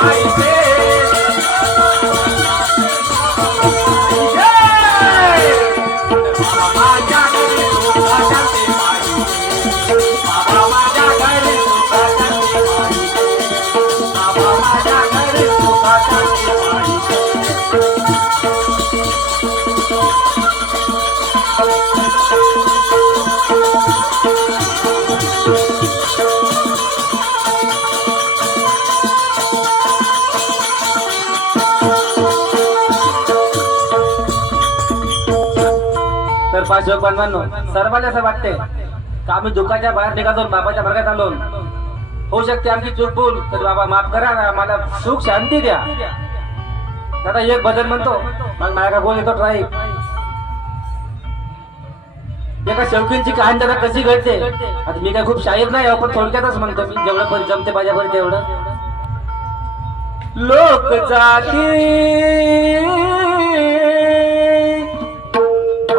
পাইতে तर पाच योग बांधवांनो सर्वांना असं वाटते का आम्ही दुःखाच्या बाहेर निघालो बाबाच्या मार्गात आलो? होऊ शकते आमची चूक भूल तर बाबा माफ करा ना सुख शांती द्या. दादा एक भजन म्हणतो. मग माझ्या गोल येतो ट्राई एका शौकींची कहाणी दादा कशी घडते? आता मी काय खूप शाहीर नाही आहो, पण थोडक्यातच म्हणतो मी. जेवढं पण जमते माझ्यापर्यंत तेवढं. लोक जाती.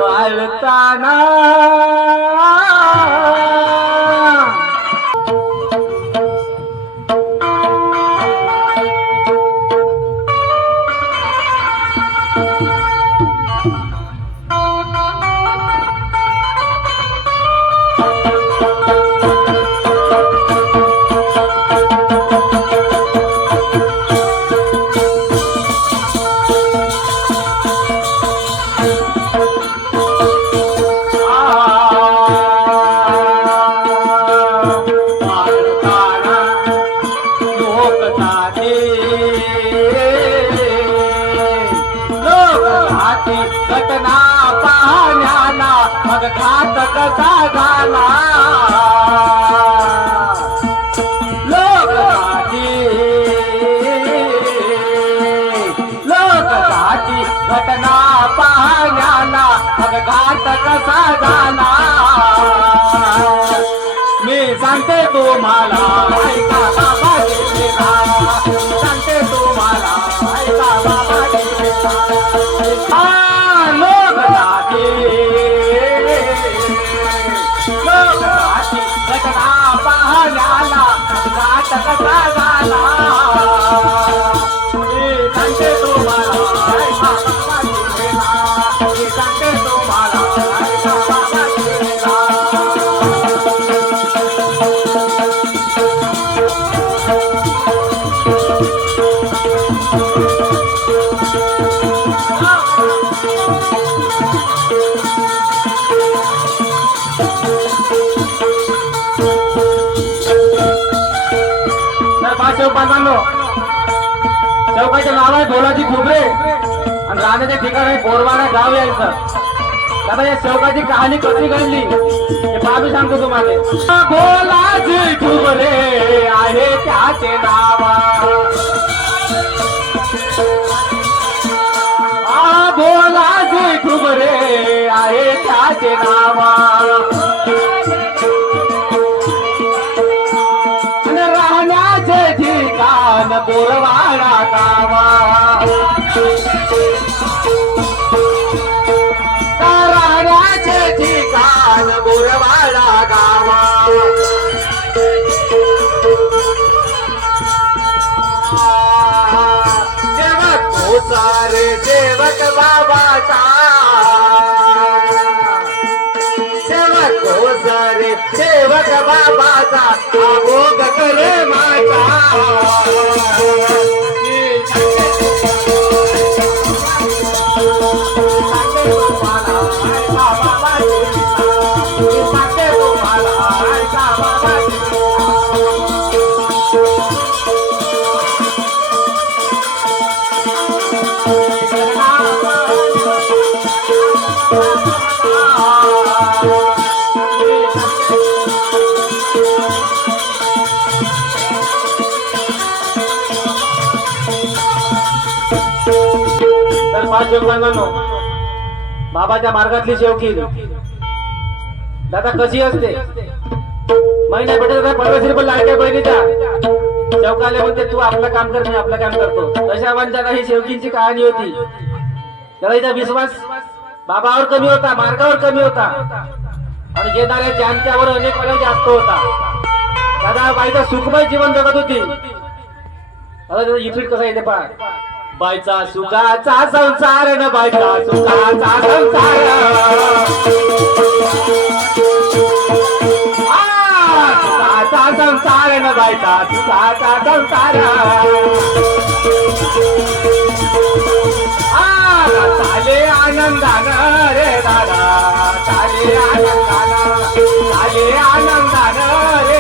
વાળતાના कसा झाला लोक जाते घटना पाहण्याला मग घात कसा झाला मी सांगते तुम्हाला ऐका बाबा गेलेला. सांगते तुम्हाला ऐका बाबा गेलेला. घात कसा झाला मी चौकाचं नाव आहे बोलाजी खुबरे. आणि राहण्याचे ठिकाण आहे बोरवाडा गाव यायचं. दादा या चौकाची कहाणी कशी घडली हे बाबी सांगतो तुम्हाला. बोलाजी खोबरे आहे त्याचे नाव. आ खोबरे आहे त्याचे नाव. रे सेवक बाबाचा. सेवक होता रे सेवक बाबाचा. अभोग करे माझा हो. बाबाच्या मार्गातली शेवकी दादा कशी असते? महिना भेटत होता परवाशी पण लाडक्या बहिणीचा. चौकाले म्हणते तू आपलं काम कर मी आपलं काम करतो. तशा म्हणजे ही शेवकींची कहाणी होती. त्याला हिचा विश्वास बाबावर कमी होता मार्गावर कमी होता. आणि घेणाऱ्या ज्यांच्यावर अनेक वेळा जास्त होता. दादा बाईचा सुखमय जीवन जगत होती. आता इफिट कसा येते पा बायचा सुखाचा संसार न बायचा सुखाचा संसार. सुखाचा संसार न बायचा सुखाचा संसार. आनंदानं रे दादा. चाले आनंदानं. चाले आनंदानं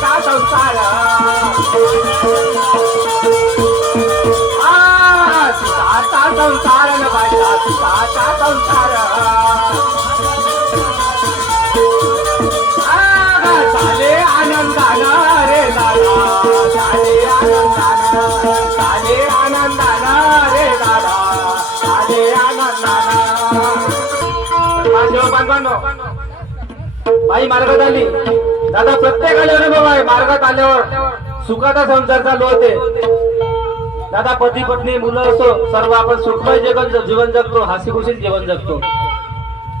साचा संसार आ, संसार न बायचा साचा संसार आ, चाले आनंदानं रे दादा. चाले आनंदानं चाले आनंदानं रे दादा. चाले आनंदानं. माझ्या भगवान बाई मार्ग झाली दादा प्रत्येकाला अनुभव आहे मार्गात आल्यावर सुखाचा संसार चालू होते दादा पती पत्नी मुलं असो सर्व आपण सुखमय जीवन जीवन जगतो हसी खुशीत जीवन जगतो.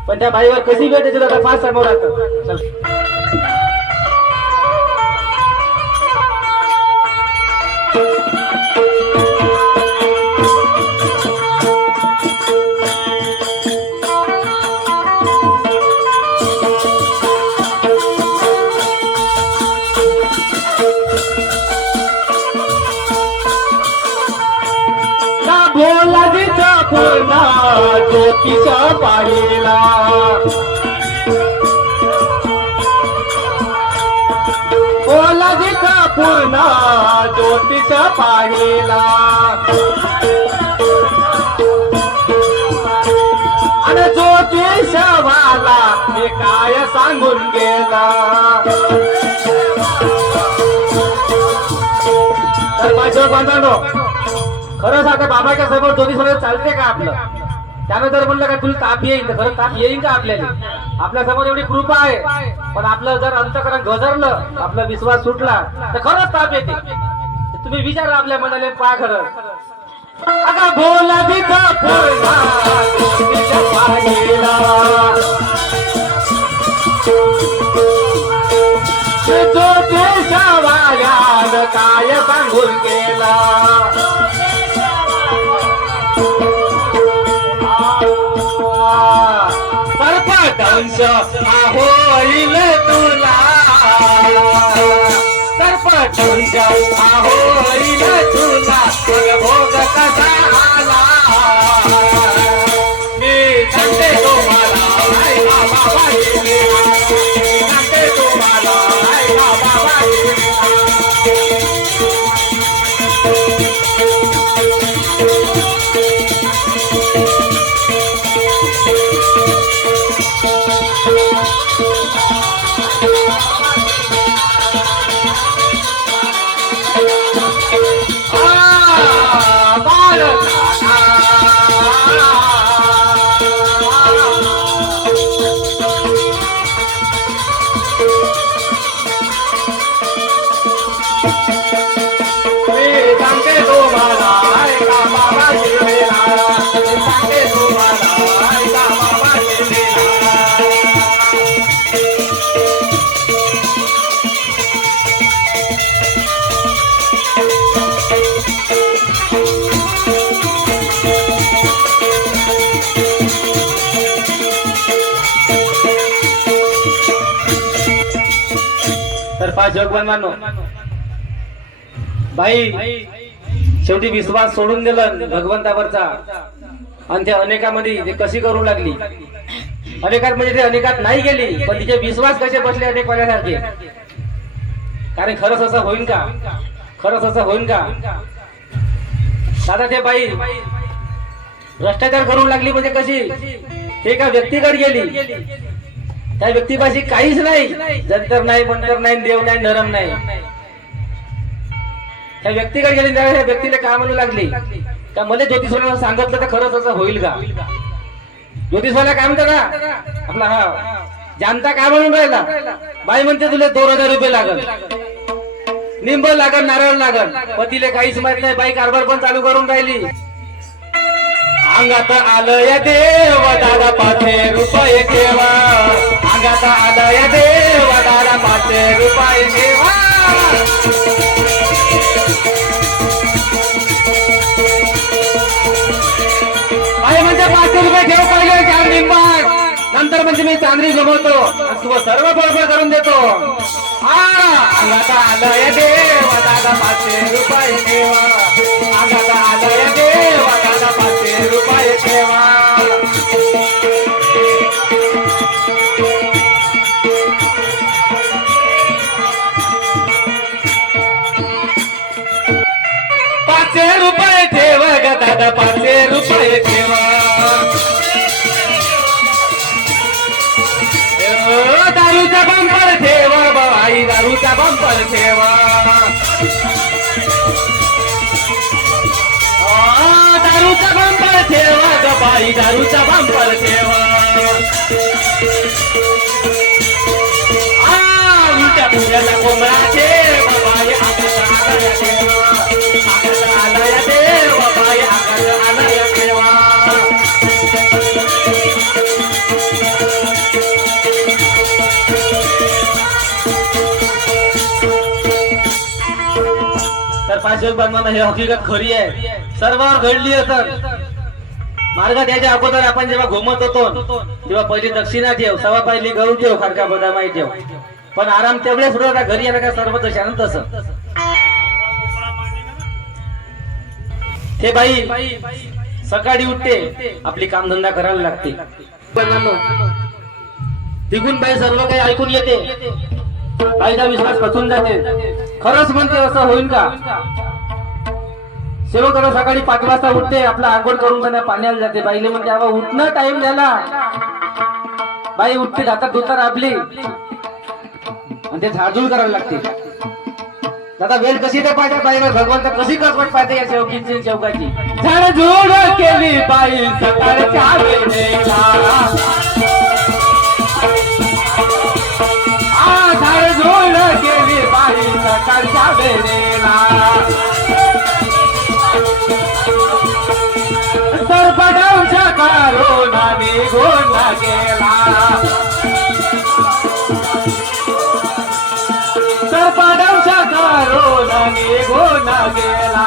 पण त्या बाईवर कशी भेटायची दादा फार समोर राहतं ज्योतिष पाडीला. भोला जिचा पूर्ण ज्योतिष पाडीला. आणि ज्योतिष वाला हे काय सांगून गेला. तर माझ्या बांधवांनो खरं सांगा बाबाच्या समोर दोन्ही समोर चालते का आपलं? त्यानं जर म्हणलं का तुला ताप येईल तर खरं ताप येईल का आपल्याला? आपल्यासमोर एवढी कृपा आहे. पण आपलं जर अंतकरण गजरलं आपला विश्वास सुटला तर खरंच ताप येते. तुम्ही विचारा आपल्या मनाले पा खरं. अगं बोला काय सांगून केला सर्पदंश होईल तुला. सर्पदंश होईल तुला. मग भोग कसा आला? मी सांगते तुम्हाला आ, तर पाच जगबंधांनो बाई शेवटी विश्वास सोडून दिलं भगवंतावरचा. आणि त्या अनेकामध्ये ते कशी करू लागली? अनेकात म्हणजे ते अनेकात नाही गेली पण तिचे विश्वास कसे बसले अनेक पाण्यासारखे? कारण खरंच असं होईन का? खरंच असं होईन का? दादा ते बाई भ्रष्टाचार करू लागली म्हणजे कशी? ते एका व्यक्तीकडे गेली. त्या व्यक्तीपाशी काहीच नाही. जंतर नाही मंतर नाही देव नाही नरम नाही. त्या व्यक्तीकडे गेली त्या व्यक्तीला काय म्हणू लागली? का मला ज्योतिषवाला सांगितलं तर खरंच असं होईल का? ज्योतिषवाला काय म्हणतो ना? आपला हा जानता काय म्हणून राहिला? बाई म्हणते तुला दोन हजार रुपये लागल. निंब लागल नारळ लागल. पतीले काहीच माहीत नाही बाई कारभार पण चालू करून राहिली. अंगात आलं या देव दादा पाचशे रुपये ठेवा. अंगात आलं या देव दादा पाचशे रुपये ठेवा. बाई म्हणजे पाचशे रुपये ठेव पाहिजे चार निंबात नंतर म्हणजे मी चांदणी जमवतो. सर्व बरोबर करून देतो. हा अंगात देव दादा पाचशे रुपये ठेवा. अंगात आलं देव दादा पाचशे रुपये ठेवा. पाचशे रुपये ठेव ग दादा पाचशे रुपये ठेवा. दारूचा बंपर ठेवा. बाई दारूचा बंपर ठेवा. आ, दारूचा बंपर ठेवा ग बाई दारूचा बंपर ठेवा. आ, उलट्या पुण्याला कोंबडा ठेवा. पाचशे बांधवांना हे हकीकत खरी आहे. सर्वांवर घडली असत मार्ग त्याच्या अगोदर आपण जेव्हा घुमत होतो तेव्हा पहिली दक्षिणा ठेव सवा पहिली गहू ठेव खारका बदामाई ठेव. पण आराम तेवढे सुरू होता घरी आला का सर्व तर शांत असं हे बाई सकाळी उठते आपली कामधंदा करायला लागते. तिघून बाई सर्व काही ऐकून येते. बाईचा विश्वास खचून जाते. खरंच म्हणते असं होईल का? सेवक सकाळी पाच वाजता उठते आपला आंघोळ करून त्यांना पाण्याला जाते. बाईले म्हणते अबा उठणं टाइम झाला. बाई उठते जातात धुतात आपली. आणि ते झाडझूड करायला लागते. दादा वेळ कशी तर पाहिजे बाईला भगवंत कशी कसवट पाहिजे या शेवकीची शेवकाची. झाडझूड केली बाई सकाळच्या सकाळच्या वेळेला सरपटांच्या कारोना निघून गेला सरपटांच्या कारोना निघून गेला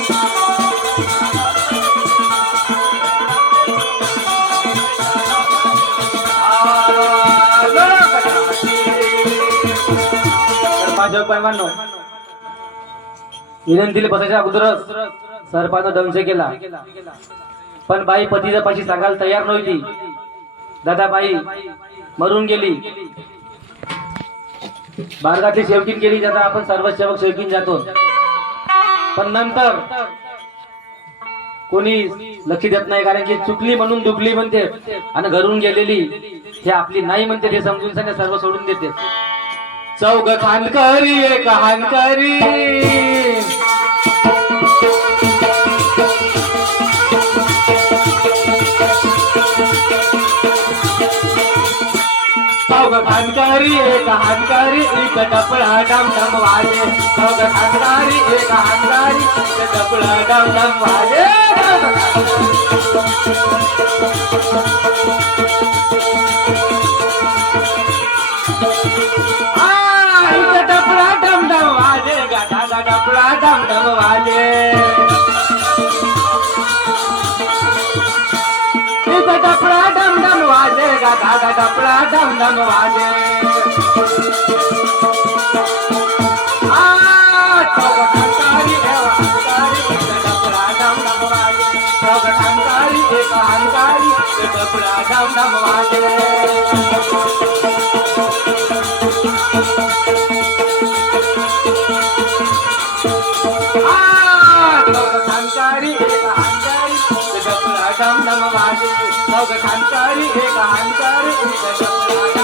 माझ्या विनंतीला बसायच्या अगोदरच सरपानं दंश केला. पण बाई पतीच्या पाशी सांगायला तयार नव्हती. दादा बाई मरून गेली. मार्गातली शेवकीन केली दादा आपण सर्व सेवक शेवकीन जातो. पण नंतर कोणी लक्ष देत नाही कारण की चुकली म्हणून दुखली म्हणते आणि घरून गेलेली हे आपली नाही म्हणते हे समजून सांगा सर्व सोडून देते. चौग खानकरी एक हानकरी. चौग खानकरी एक हानकरी एक टपळा डम डम वाजे. चौग खानकारी एक खानकारी एक डपळा डम डम वाजे. Thank you. डपळा डम डम वाजे गाडा गाडा डपळा डमडम वाजे इथं डपळा डमडम वाजे गा गा गा डम डम खानकारी हानकारी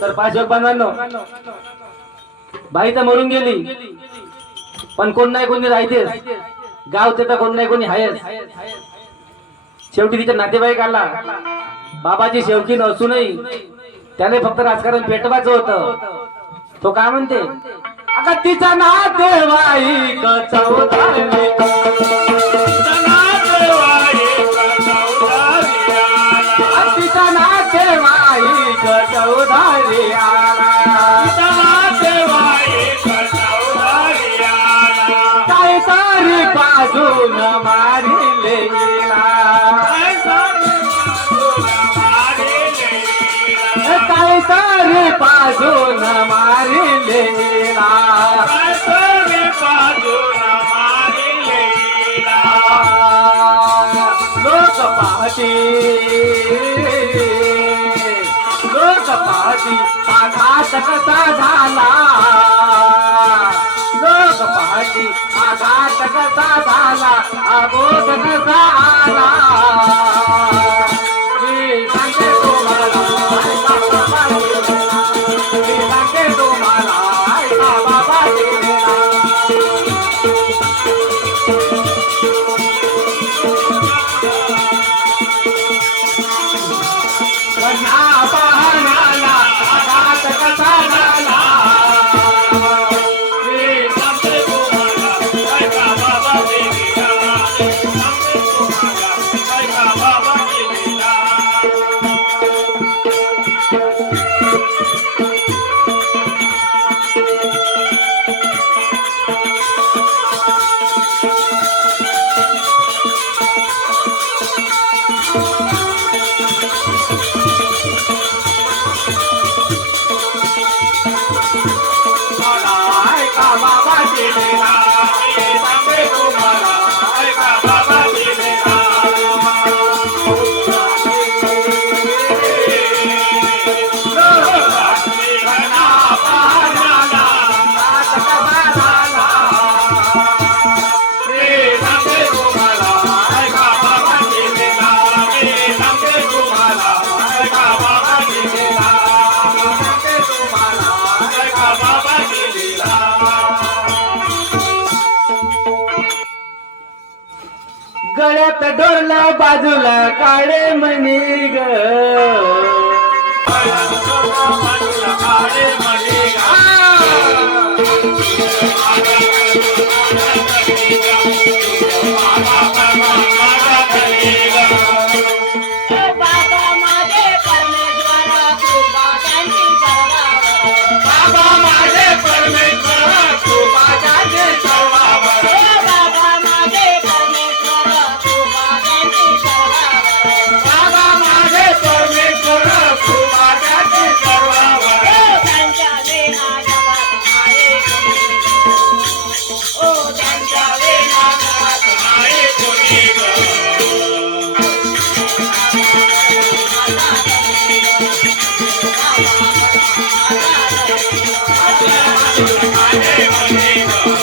तर पाचक बांधवांनो बाई तर मरून गेली पण कोण नाही कोणी राहतेच. गाव तर कोण नाही कोणी आहेच शेवटी तिच्या नातेवाईक आला बाबाची शेवकी नसूनही त्याने फक्त राजकारण पेटवायचं होतं. तो काय म्हणते? अगं तिचा नातेवाईक मारी? तारी पाजून मारिले लोक पाहती लोक पाहती आघातकता झाला लोक पाहती आघातकता झाला अबोध आला डोरला बाजूला काळे मणी ग Vai, Rodrigo!